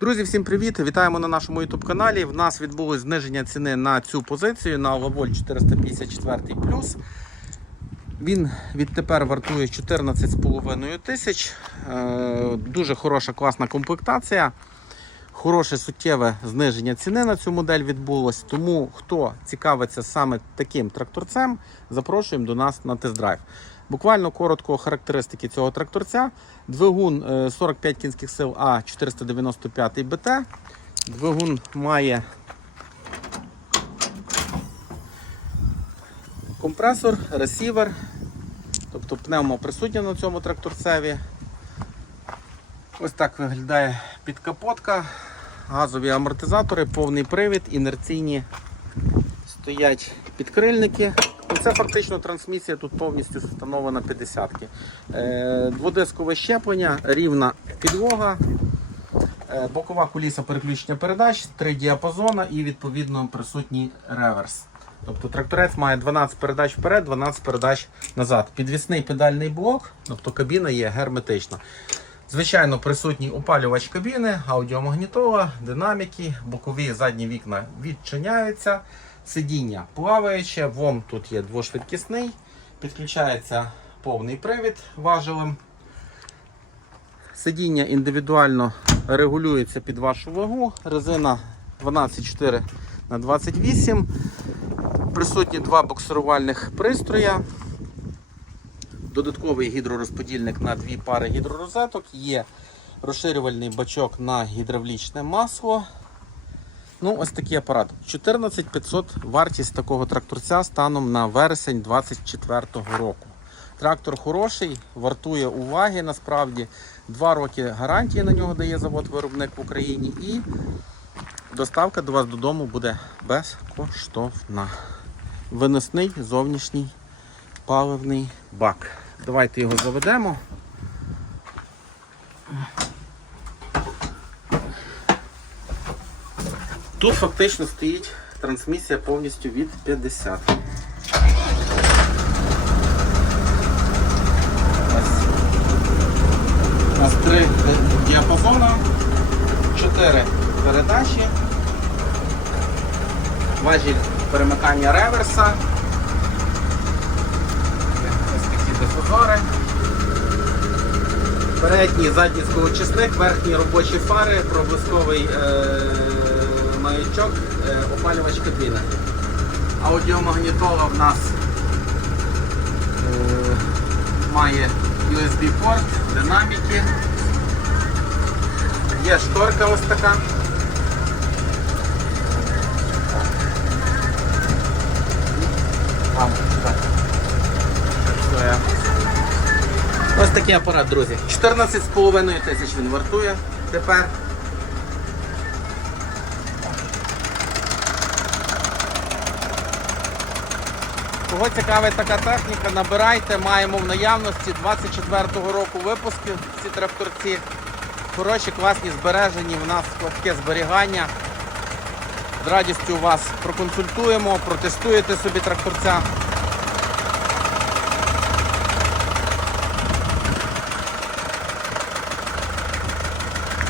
Друзі, всім привіт! Вітаємо на нашому YouTube каналі. В нас відбулось зниження ціни на цю позицію на Лаволь 454 Він відтепер вартує 14,5 тисяч. Е, Дуже хороша, класна комплектація. Хороше суттєве зниження ціни на цю модель відбулось. Тому хто цікавиться саме таким тракторцем, запрошуємо до нас на тест-драйв. Буквально коротко характеристики цього тракторця. Двигун е, 45 кінських сил А 495 БТ. Двигун має компресор, ресівер, тобто пневмо присутня на цьому тракторцеві. Ось так виглядає підкапотка, газові амортизатори, повний привід, інерційні стоять підкрильники. Ну, Це фактично трансмісія тут повністю встановлена 50-ки. Е, Дводискове щеплення, рівна підлога, е, бокова куліса переключення передач, три діапазона і відповідно присутній реверс. Тобто тракторець має 12 передач вперед, 12 передач назад. Підвісний педальний блок, тобто кабіна є герметична. Звичайно, присутній опалювач кабіни, аудіомагнітола, динаміки, бокові задні вікна відчиняються, сидіння плаваюче, ВОМ тут є двошвидкісний, підключається повний привід важелем. Сидіння індивідуально регулюється під вашу вагу. Резина 12,4 на 28 Присутні два боксирувальних пристроя. Додатковий гідророзподільник на дві пари гідророзеток. Є розширювальний бачок на гідравлічне масло. Ну, ось такий апарат. 14500 вартість такого тракторця станом на вересень 2024 року. Трактор хороший, вартує уваги насправді. Два роки гарантії на нього дає завод-виробник в Україні і доставка до вас додому буде безкоштовна. Виносний зовнішній паливний бак. Давайте його заведемо. Тут фактично стоїть трансмісія повністю від 50. У нас три діапазона, чотири передачі, важіль перемикання реверса. Передній, задній сполучисник, верхні робочі фари, проблисковий е- маячок, е- опалювач кабіни. Аудіомагнітола в нас е- має USB-порт, динаміки. Є шторка ось така. Там, так. Працює. Ось такий апарат, друзі. 14,5 тисяч він вартує тепер. Кого цікавить така техніка, набирайте, маємо в наявності 24-го року випуску ці тракторці. Хороші, класні збережені, в нас складське зберігання. З радістю вас проконсультуємо, протестуєте собі тракторця.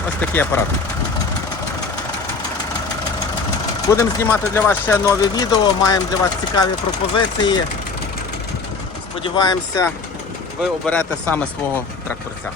Ось такий апарат. Будемо знімати для вас ще нові відео, маємо для вас цікаві пропозиції. Сподіваємося, ви оберете саме свого тракторця.